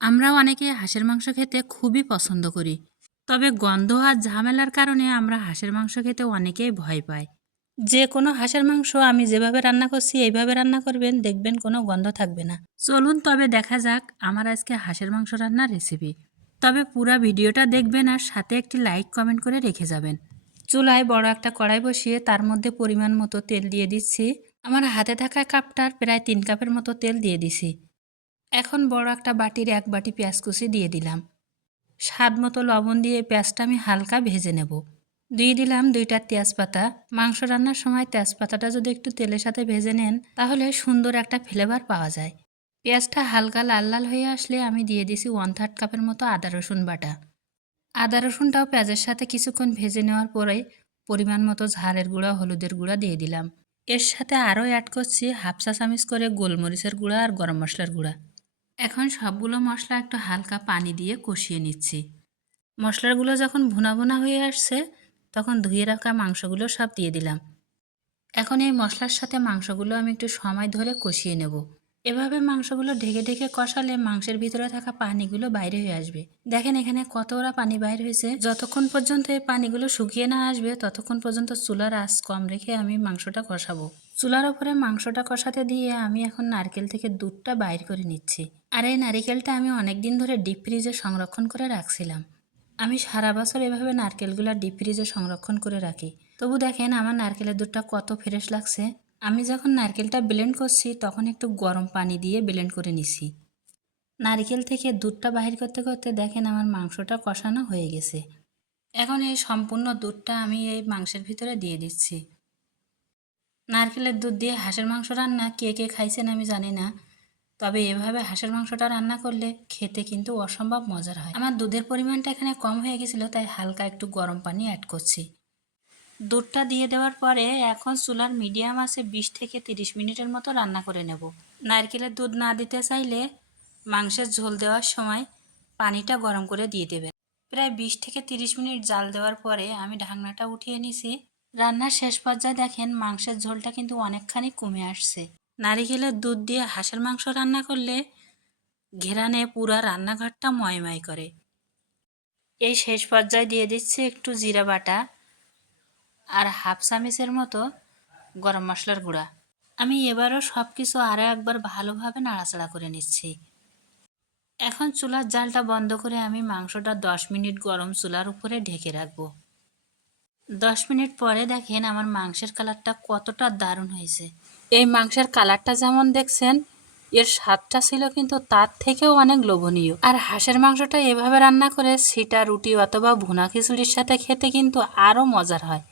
আমরাও অনেকে হাঁসের মাংস খেতে খুবই পছন্দ করি। তবে গন্ধ আর ঝামেলার কারণে আমরা হাঁসের মাংস খেতে অনেকেই ভয় পাই। যে কোনো হাঁসের মাংস আমি যেভাবে রান্না করছি এইভাবে রান্না করবেন, দেখবেন কোনো গন্ধ থাকবে না। চলুন তবে দেখা যাক আমার আজকে হাঁসের মাংস রান্নার রেসিপি। তবে পুরা ভিডিওটা দেখবেন আর সাথে একটি লাইক কমেন্ট করে রেখে যাবেন। চুলায় বড় একটা কড়াই বসিয়ে তার মধ্যে পরিমাণ মতো তেল দিয়ে দিচ্ছি। আমার হাতে থাকা কাপটার প্রায় 3 কাপের মতো তেল দিয়ে দিছি। এখন বড় একটা বাটির 1 বাটি পেঁয়াজ কুচি দিয়ে দিলাম। স্বাদ মতো লবণ দিয়ে পেঁয়াজটা আমি হালকা ভেজে নেব। দিয়ে দিলাম 2টা তেজপাতা। মাংস রান্নার সময় তেজপাতাটা যদি একটু তেলের সাথে ভেজে নেন তাহলে সুন্দর একটা ফ্লেভার পাওয়া যায়। পেঁয়াজটা হালকা লাল লাল হয়ে আসলে আমি দিয়ে দিছি 1/3 কাপের মতো আদা রসুন বাটা। আদা রসুনটাও পেঁয়াজের সাথে কিছুক্ষণ ভেজে নেওয়ার পরে পরিমাণ মতো ঝালের গুঁড়া, হলুদের গুঁড়া দিয়ে দিলাম। এর সাথে আরও অ্যাড করছি 1/2 চা চামচ করে গোলমরিচের গুঁড়া আর গরম মশলার গুঁড়া। এখন সবগুলো মশলা একটু হালকা পানি দিয়ে কষিয়ে নিচ্ছি। মশলাগুলো যখন ভুনা ভুনা হয়ে আসছে তখন ধুয়ে রাখা মাংসগুলো সব দিয়ে দিলাম। এখন এই মশলার সাথে মাংসগুলো আমি একটু সময় ধরে কষিয়ে নেব। এভাবে মাংসগুলো ঢেকে ঢেকে কষালে মাংসের ভিতরে থাকা পানিগুলো বাইরে হয়ে আসবে। দেখেন এখানে কতটা পানি বাইর হয়েছে। যতক্ষণ পর্যন্ত এই পানিগুলো শুকিয়ে না আসবে ততক্ষণ পর্যন্ত চুলার আঁচ কম রেখে আমি মাংসটা কষাবো। চুলার ওপরে মাংসটা কষাতে দিয়ে আমি এখন নারকেল থেকে দুধটা বাইর করে নিচ্ছি। আর এই নারিকেলটা আমি অনেক দিন ধরে ডিপ ফ্রিজে সংরক্ষণ করে রাখছিলাম। আমি সারা বছর এভাবে নারকেলগুলো ডিপ ফ্রিজে সংরক্ষণ করে রাখি। তবু দেখেন আমার নারকেলের দুধটা কত ফ্রেশ লাগছে। আমি যখন নারকেলটা ব্লেন্ড করছি তখন একটু গরম পানি দিয়ে ব্লেন্ড করে নিছি। নারকেল থেকে দুধটা বাহির করতে করতে দেখেন আমার মাংসটা কষানো হয়ে গেছে। এখন এই সম্পূর্ণ দুধটা আমি এই মাংসের ভিতরে দিয়ে দিচ্ছি। নারকেলের দুধ দিয়ে হাঁসের মাংস রান্না কে কে খাইছেন আমি জানি না, তবে এভাবে হাঁসের মাংসটা রান্না করলে খেতে কিন্তু অসম্ভব মজার হয়। আমার দুধের পরিমাণটা এখানে কম হয়ে গেছিলো তাই হালকা একটু গরম পানি অ্যাড করছি। দুধটা দিয়ে দেওয়ার পরে এখন চুলার মিডিয়াম আছে 20 থেকে 30 মিনিটের মতো রান্না করে নেব। নারকেলের দুধ না দিতে চাইলে মাংসের ঝোল দেওয়ার সময় পানিটা গরম করে দিয়ে দেবেন। প্রায় 20 থেকে 30 মিনিট জাল দেওয়ার পরে আমি ঢাকনাটা উঠিয়ে নিছি। রান্নার শেষ পর্যায়ে দেখেন মাংসের ঝোলটা কিন্তু অনেকখানি কমে আসছে। নারিকেলের দুধ দিয়ে হাঁসের মাংস রান্না করলে ঘেরানে পুরা রান্নাঘরটা ময়ময় করে। এই শেষ পর্যায়ে দিয়ে দিচ্ছি একটু জিরা বাটা আর 1/2 চামচের মতো গরম মশলার গুঁড়া। আমি এবারও সব কিছু আরও একবার ভালোভাবে নাড়াচাড়া করে নিচ্ছি। এখন চুলার জালটা বন্ধ করে আমি মাংসটা 10 মিনিট গরম চুলার উপরে ঢেকে রাখবো। 10 মিনিট পরে দেখেন আমার মাংসের কালারটা কতটা দারুণ হয়েছে। এই মাংসের কালারটা যেমন দেখছেন এর স্বাদটা ছিল কিন্তু তার থেকেও অনেক লোভনীয়। আর হাঁসের মাংসটা এভাবে রান্না করে ছিটা রুটি অথবা ভুনা খিচুড়ির সাথে খেতে কিন্তু আরও মজার হয়।